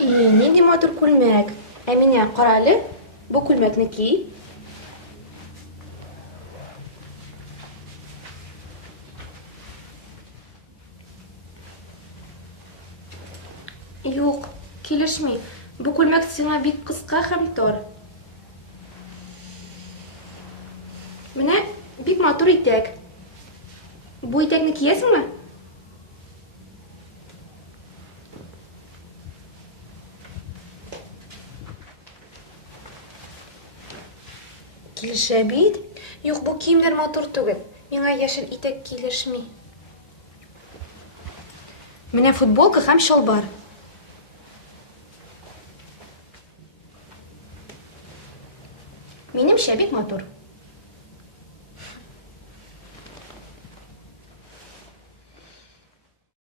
Нинди матур күлмәк. Әминә, каралы, бу күлмәкне ки. Юк, килешми. Бу күлмәк сиңа бик кыска һәм тар. Менә бик матур итәк. Бу итәкне киясеңме? Килешә бит? Юк, бу киемнәр матур түгел. Миңа яшел итәк килешми. Менә футболка һәм шалбар. Минемчә бик матур.